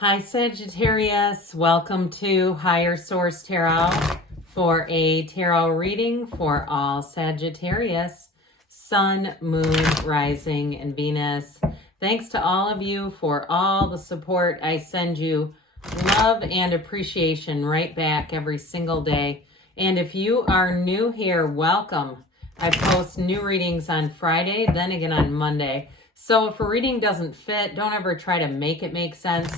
Hi Sagittarius, welcome to Higher Source Tarot for a tarot reading for all Sagittarius, Sun, Moon, Rising, and Venus. Thanks to all of you for all the support. I send you love and appreciation right back every single day. And if you are new here, welcome. I post new readings on Friday, then again on Monday. So if a reading doesn't fit, don't ever try to make it make sense.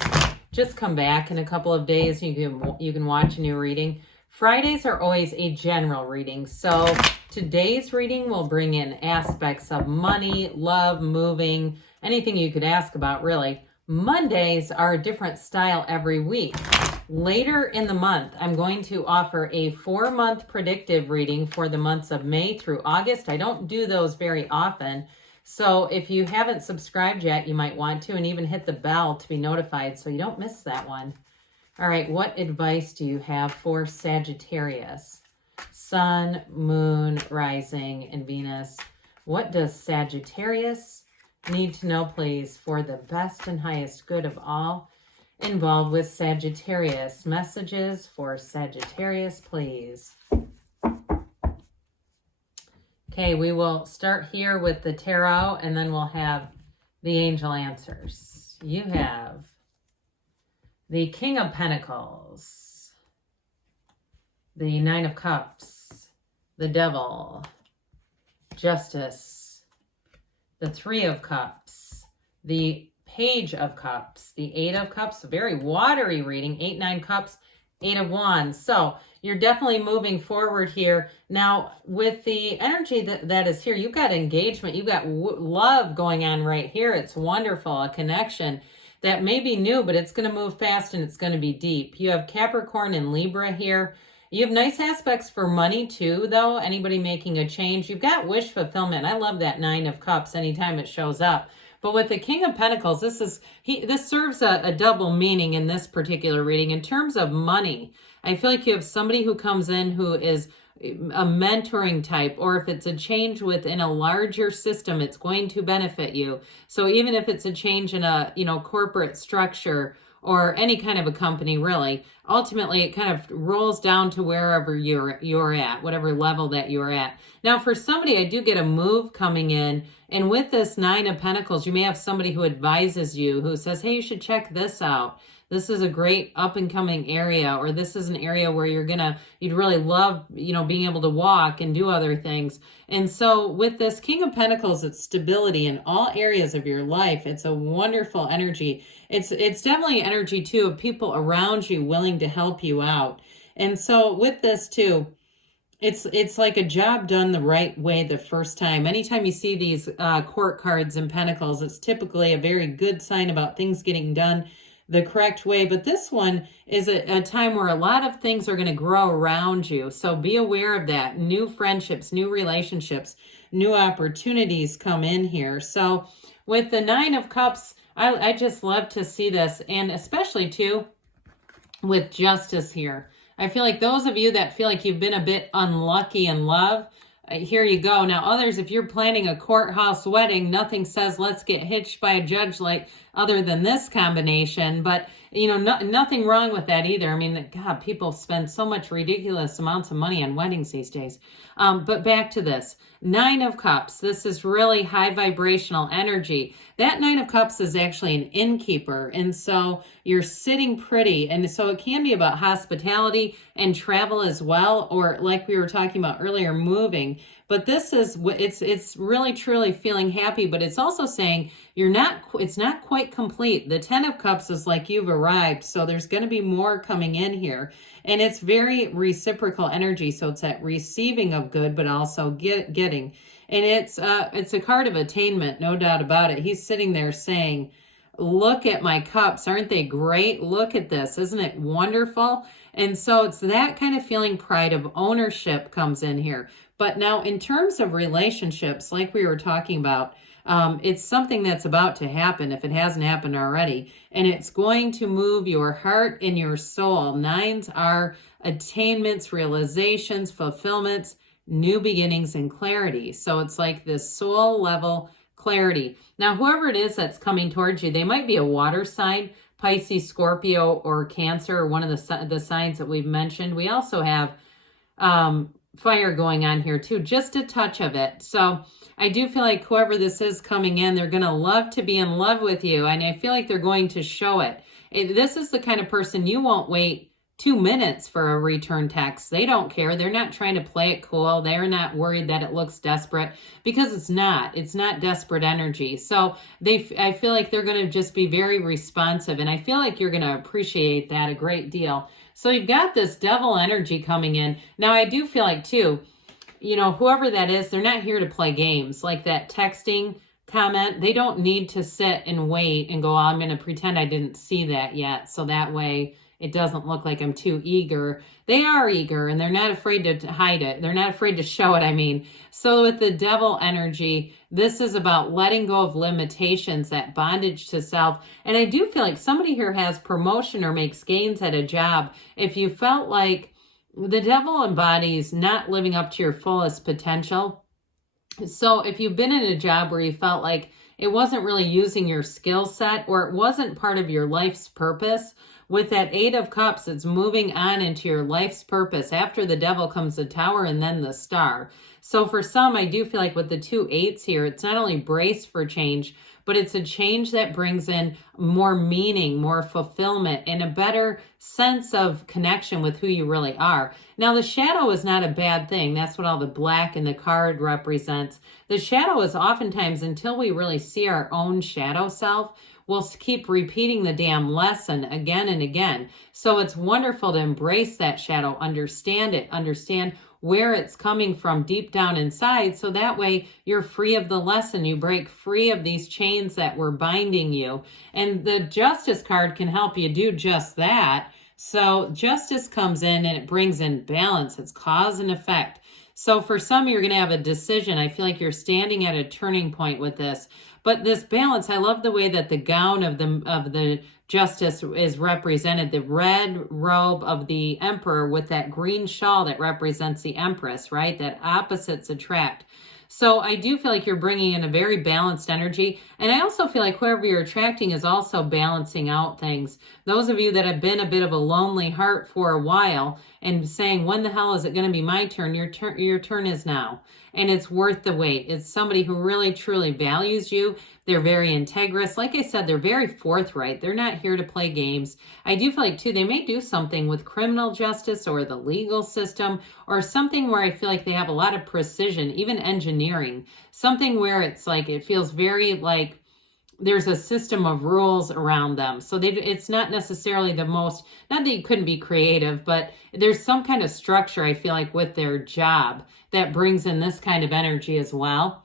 Just come back in a couple of days. You can watch a new reading. Fridays are always a general reading. So today's reading will bring in aspects of money, love, moving, anything you could ask about, really. Mondays are a different style every week. Later in the month, I'm going to offer a 4-month predictive reading for the months of May through August. I don't do those very often. So if you haven't subscribed yet, you might want to, and even hit the bell to be notified so you don't miss that one. All right, what advice do you have for Sagittarius? Sun, Moon, Rising, and Venus. What does Sagittarius need to know, please, for the best and highest good of all involved with Sagittarius? Messages for Sagittarius, please. Okay, we will start here with the tarot, and then we'll have the angel answers. You have the King of Pentacles, the Nine of Cups, the Devil, Justice, the Three of Cups, the Page of Cups, the Eight of Cups, a very watery reading, 8, 9 Cups, 8 of Wands. So you're definitely moving forward here. Now, with the energy that is here, you've got engagement, you've got love going on right here. It's wonderful, a connection that may be new, but it's going to move fast and it's going to be deep. You have Capricorn and Libra here. You have nice aspects for money too, though. Anybody making a change. You've got wish fulfillment. I love that Nine of Cups anytime it shows up. But with the King of Pentacles, this serves a double meaning in this particular reading. In terms of money, I feel like you have somebody who comes in who is a mentoring type, or if it's a change within a larger system, it's going to benefit you. So even if it's a change in a corporate structure or any kind of a company, really, ultimately it kind of rolls down to wherever you're at, whatever level that you're at. Now, for somebody, I do get a move coming in, and with this Nine of Pentacles, you may have somebody who advises you, who says, hey, you should check this out. This is a great up and coming area, or this is an area where you'd really love, being able to walk and do other things. And so with this King of Pentacles, it's stability in all areas of your life. It's a wonderful energy. It's definitely energy too of people around you willing to help you out. And so with this too, it's like a job done the right way the first time. Anytime you see these court cards and pentacles, it's typically a very good sign about things getting done the correct way. But this one is a time where a lot of things are going to grow around you. So be aware of that. New friendships, new relationships, new opportunities come in here. So with the Nine of Cups, I just love to see this. And especially too with Justice here. I feel like those of you that feel like you've been a bit unlucky in love, here you go. Now others, if you're planning a courthouse wedding, nothing says let's get hitched by a judge like other than this combination. But nothing wrong with that either. I mean, God, people spend so much ridiculous amounts of money on weddings these days. But back to this. Nine of Cups. This is really high vibrational energy. That Nine of Cups is actually an innkeeper. And so you're sitting pretty. And so it can be about hospitality and travel as well. Or like we were talking about earlier, moving. But this is, it's really truly feeling happy, but it's also saying it's not quite complete. The 10 of Cups is like you've arrived. So there's going to be more coming in here. And it's very reciprocal energy. So it's that receiving of good, but also getting. And it's a card of attainment, no doubt about it. He's sitting there saying, look at my cups. Aren't they great? Look at this. Isn't it wonderful? And so it's that kind of feeling, pride of ownership comes in here. But now in terms of relationships, like we were talking about, it's something that's about to happen if it hasn't happened already. And it's going to move your heart and your soul. Nines are attainments, realizations, fulfillments, new beginnings, and clarity. So it's like this soul level clarity. Now, whoever it is that's coming towards you, they might be a water sign, Pisces, Scorpio, or Cancer, or one of the signs that we've mentioned. We also have fire going on here too, just a touch of it. So I do feel like whoever this is coming in, they're going to love to be in love with you. And I feel like they're going to show it. This is the kind of person you won't wait 2 minutes for a return text. They don't care. They're not trying to play it cool. They're not worried that it looks desperate, because it's not. It's not desperate energy. So I feel like they're going to just be very responsive. And I feel like you're going to appreciate that a great deal. So you've got this devil energy coming in. Now, I do feel like too, you know, whoever that is, they're not here to play games like that texting comment. They don't need to sit and wait and go, oh, I'm going to pretend I didn't see that yet, so that way it doesn't look like I'm too eager. They are eager, and they're not afraid to hide it. They're not afraid to show it, I mean. So with the devil energy, this is about letting go of limitations, that bondage to self. And I do feel like somebody here has promotion or makes gains at a job. If you felt like the devil embodies not living up to your fullest potential. So if you've been in a job where you felt like it wasn't really using your skill set, or it wasn't part of your life's purpose, with that 8 of Cups, it's moving on into your life's purpose. After the devil comes the Tower and then the Star. So for some, I do feel like with the 2 8s here, it's not only brace for change, but it's a change that brings in more meaning, more fulfillment, and a better sense of connection with who you really are. Now, the shadow is not a bad thing. That's what all the black in the card represents. The shadow is oftentimes, until we really see our own shadow self, we'll keep repeating the damn lesson again and again. So it's wonderful to embrace that shadow, understand it, understand where it's coming from deep down inside, so that way you're free of the lesson. You break free of these chains that were binding you. And the Justice card can help you do just that. So Justice comes in and it brings in balance. It's cause and effect. So for some, you're going to have a decision. I feel like you're standing at a turning point with this. But this balance, I love the way that the gown of the Justice is represented. The red robe of the Emperor with that green shawl that represents the Empress, right? That opposites attract. So I do feel like you're bringing in a very balanced energy. And I also feel like whoever you're attracting is also balancing out things. Those of you that have been a bit of a lonely heart for a while and saying, when the hell is it going to be my turn? Your turn is now. And it's worth the wait. It's somebody who really, truly values you. They're very integrous. Like I said, they're very forthright. They're not here to play games. I do feel like, too, they may do something with criminal justice or the legal system, or something where I feel like they have a lot of precision, even engineering. Something where it's like, it feels very like there's a system of rules around them. So it's not necessarily the most, not that you couldn't be creative, but there's some kind of structure, I feel like, with their job that brings in this kind of energy as well.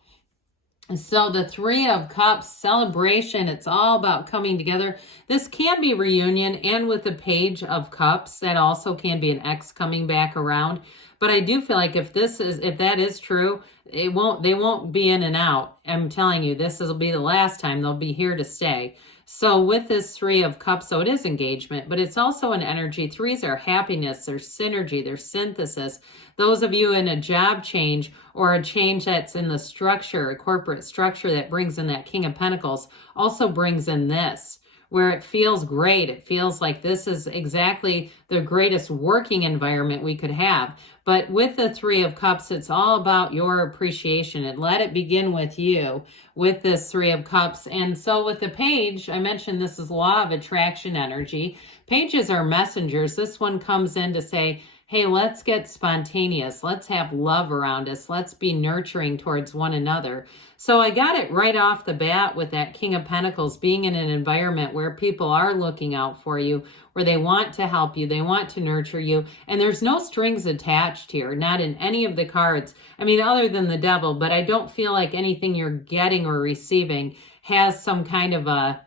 So the 3 of Cups, celebration, it's all about coming together. This can be reunion, and with the Page of Cups, that also can be an ex coming back around. But I do feel like if that is true, they won't be in and out. I'm telling you, this will be the last time. They'll be here to stay. So with this 3 of Cups, so it is engagement, but it's also an energy. 3s are happiness, their synergy, their synthesis. Those of you in a job change, or a change that's in the structure, a corporate structure that brings in that King of Pentacles, also brings in this, where it feels great. It feels like this is exactly the greatest working environment we could have. But with the 3 of Cups, it's all about your appreciation, and let it begin with you with this 3 of Cups. And so with the Page, I mentioned this is law of attraction energy. Pages are messengers. This one comes in to say, hey, let's get spontaneous. Let's have love around us. Let's be nurturing towards one another. So I got it right off the bat with that King of Pentacles, being in an environment where people are looking out for you, where they want to help you, they want to nurture you. And there's no strings attached here, not in any of the cards. I mean, other than the Devil, but I don't feel like anything you're getting or receiving has some kind of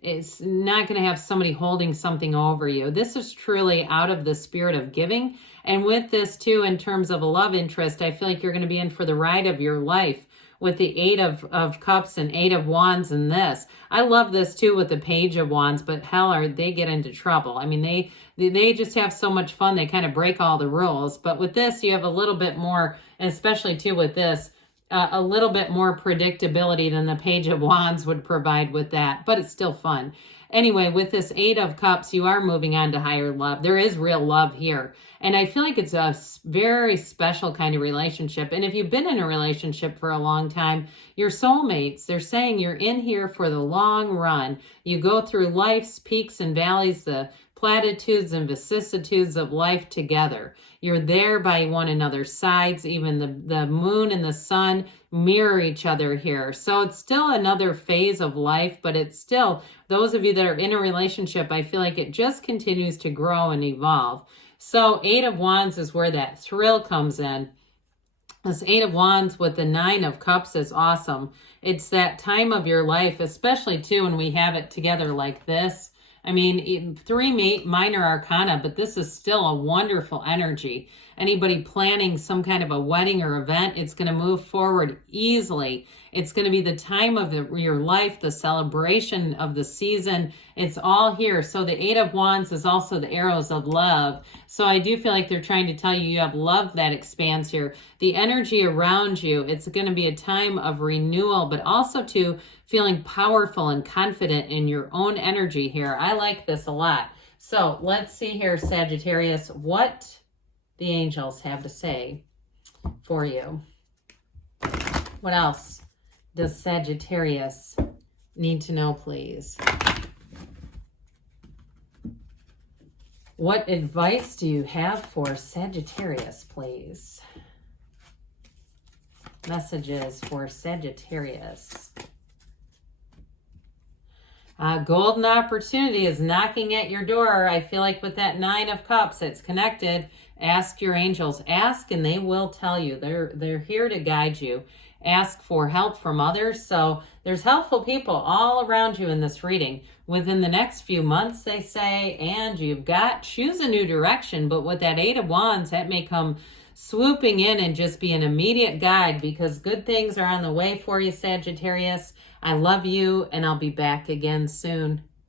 it's not going to have somebody holding something over you. This is truly out of the spirit of giving. And with this too, in terms of a love interest, I feel like you're going to be in for the ride of your life with the 8 of Cups and 8 of Wands in this. I love this too with the Page of Wands, but hell, they get into trouble. I mean, they just have so much fun. They kind of break all the rules. But with this, you have a little bit more, and especially too with this, a little bit more predictability than the Page of Wands would provide with that, but it's still fun. Anyway, with this Eight of Cups, you are moving on to higher love. There is real love here. And I feel like it's a very special kind of relationship. And if you've been in a relationship for a long time, your soulmates, they're saying you're in here for the long run. You go through life's peaks and valleys, the platitudes and vicissitudes of life together. You're there by one another's sides. Even the moon and the sun mirror each other here. So it's still another phase of life, but it's still, those of you that are in a relationship, I feel like it just continues to grow and evolve. So Eight of Wands is where that thrill comes in. This Eight of Wands with the Nine of Cups is awesome. It's that time of your life, especially too when we have it together like this. I mean, 3 minor arcana, but this is still a wonderful energy. Anybody planning some kind of a wedding or event, it's going to move forward easily. It's going to be the time of your life, the celebration of the season. It's all here. So the Eight of Wands is also the arrows of love. So I do feel like they're trying to tell you you have love that expands here. The energy around you, it's going to be a time of renewal, but also to feeling powerful and confident in your own energy here. I like this a lot. So let's see here, Sagittarius, what the angels have to say for you. What else does Sagittarius need to know, please? What advice do you have for Sagittarius, please? Messages for Sagittarius. Golden opportunity is knocking at your door. I feel like with that Nine of Cups, it's connected. Ask your angels. Ask and they will tell you. They're here to guide you. Ask for help from others. So there's helpful people all around you in this reading. Within the next few months, they say, and you've got, choose a new direction. But with that Eight of Wands, that may come swooping in and just be an immediate guide because good things are on the way for you, Sagittarius. I love you, and I'll be back again soon.